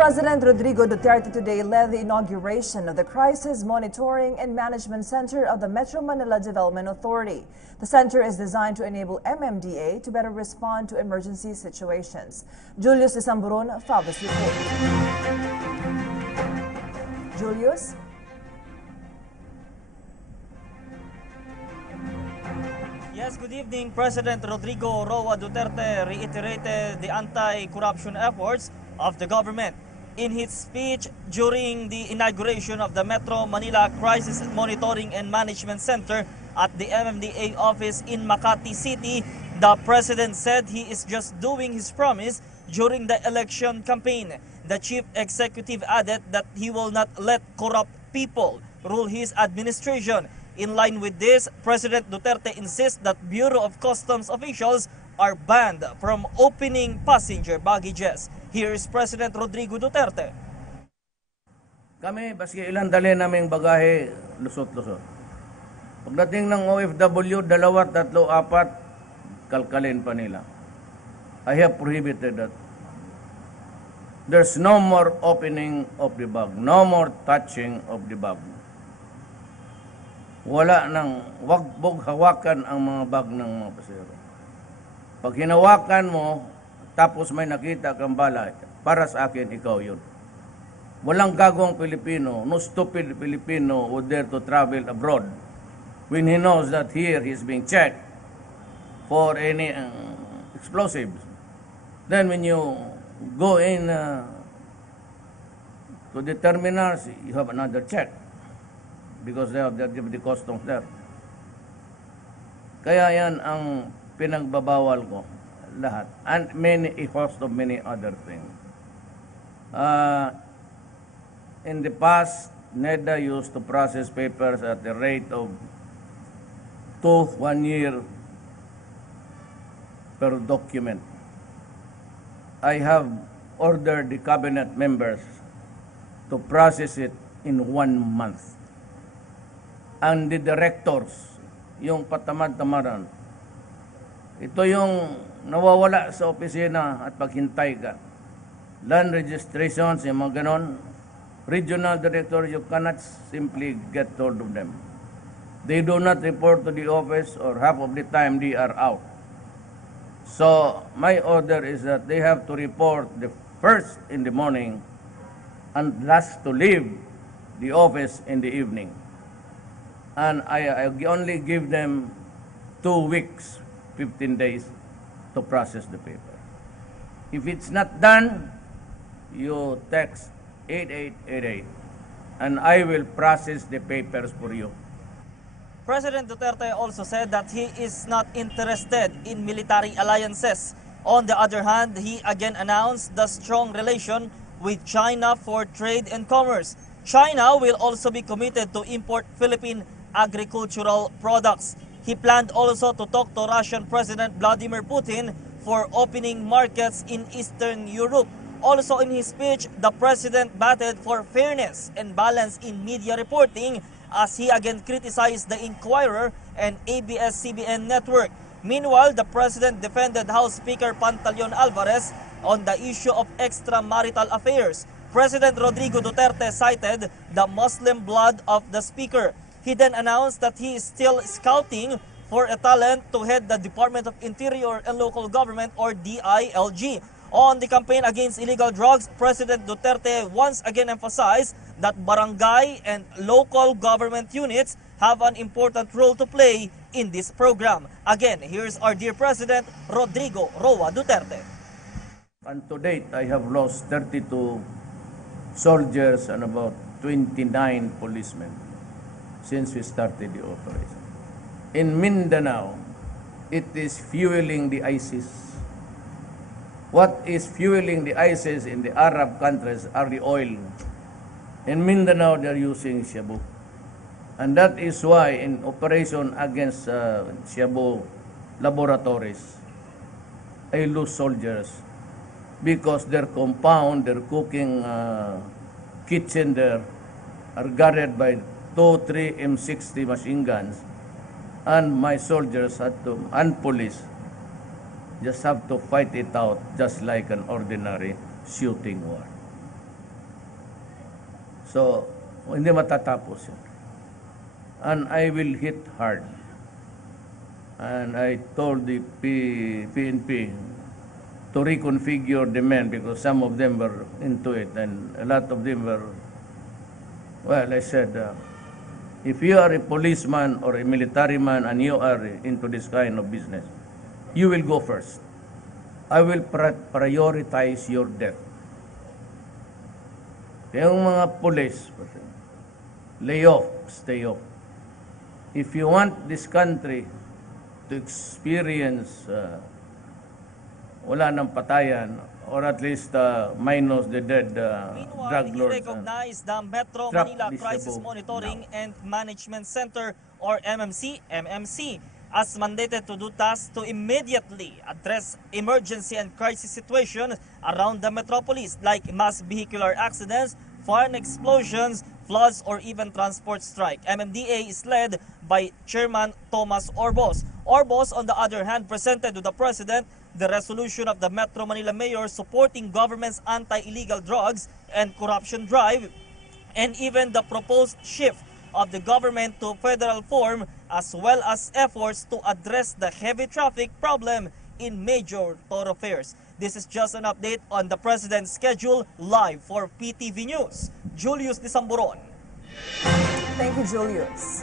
President Rodrigo Duterte today led the inauguration of the Crisis Monitoring and Management Center of the Metro Manila Development Authority. The center is designed to enable MMDA to better respond to emergency situations. Julius Isamburon filed this report. Julius? Yes, good evening. President Rodrigo Roa Duterte reiterated the anti-corruption efforts of the government. In his speech during the inauguration of the Metro Manila Crisis Monitoring and Management Center at the MMDA office in Makati City, the president said he is just doing his promise during the election campaign. The chief executive added that he will not let corrupt people rule his administration. In line with this, President Duterte insists that Bureau of Customs officials are banned from opening passenger baggages. Here is President Rodrigo Duterte. Kami, baski ilang dali naming bagahe, lusot-lusot. Pagdating ng OFW, 2, 3, 4, kalkalin pa nila. I have prohibited that. There's no more opening of the bag, no more touching of the bag. Wala nang, wag hawakan ang mga bag ng mga pasero. Pag hinawakan mo, tapos may nakita kang bala, para sa akin, ikaw yun. Walang gagawang Pilipino, no stupid Filipino would dare to travel abroad when he knows that here he's being checked for any explosives. Then when you go in to the terminals, you have another check because they have the customs there. Kaya yan ang pinagbabawal ko lahat, and a host of many other things. In the past, NEDA used to process papers at the rate of 1 year per document. I have ordered the cabinet members to process it in 1 month. And the directors, yung patamad-tamaran, ito yung nawawala sa opisina at paghintay ka. Land registrations, yung mga ganon. Regional director, you cannot simply get hold of them. They do not report to the office or half of the time they are out. So my order is that they have to report the first in the morning and last to leave the office in the evening. And I only give them 2 weeks, 15 days to process the paper. If it's not done, you text 8888 and I will process the papers for you. President Duterte also said that he is not interested in military alliances. On the other hand, he again announced the strong relation with China for trade and commerce. China will also be committed to import Philippine agricultural products. He planned also to talk to Russian President Vladimir Putin for opening markets in Eastern Europe. Also in his speech, the president battled for fairness and balance in media reporting as he again criticized the Inquirer and ABS-CBN network. Meanwhile, the president defended House Speaker Pantaleon Alvarez on the issue of extramarital affairs. President Rodrigo Duterte cited the Muslim blood of the speaker. He then announced that he is still scouting for a talent to head the Department of Interior and Local Government or DILG. On the campaign against illegal drugs, President Duterte once again emphasized that barangay and local government units have an important role to play in this program. Again, here's our dear President, Rodrigo Roa Duterte. And to date, I have lost 32 soldiers and about 29 policemen since we started the operation. In Mindanao, it is fueling the ISIS. What is fueling the ISIS in the Arab countries are the oil. In Mindanao, they're using shabu. And that is why in operation against shabu laboratories, I lose soldiers because their compound, their cooking kitchen there are guarded by 2-3 M60 machine guns, and my soldiers had to, and police, just have to fight it out just like an ordinary shooting war. So, hindi matatapos yun. And I will hit hard. And I told the PNP to reconfigure the men because some of them were into it and a lot of them were, well, I said, if you are a policeman or a military man and you are into this kind of business, you will go first. I will prioritize your death. Yung mga police, lay off, stay off. If you want this country to experience wala ng patayan, or at least minus the dead drug Meanwhile, he lords. recognized the Metro Manila Crisis Monitoring and Management Center, or MMC, as mandated to do tasks to immediately address emergency and crisis situations around the metropolis, like mass vehicular accidents, foreign explosions, floods, or even transport strike. MMDA is led by Chairman Thomas Orbos. Orbos, on the other hand, presented to the President the resolution of the Metro Manila Mayor supporting government's anti-illegal drugs and corruption drive, and even the proposed shift of the government to federal form, as well as efforts to address the heavy traffic problem in major thoroughfares. This is just an update on the President's schedule. Live for PTV News, Julius Disamburon. Thank you, Julius.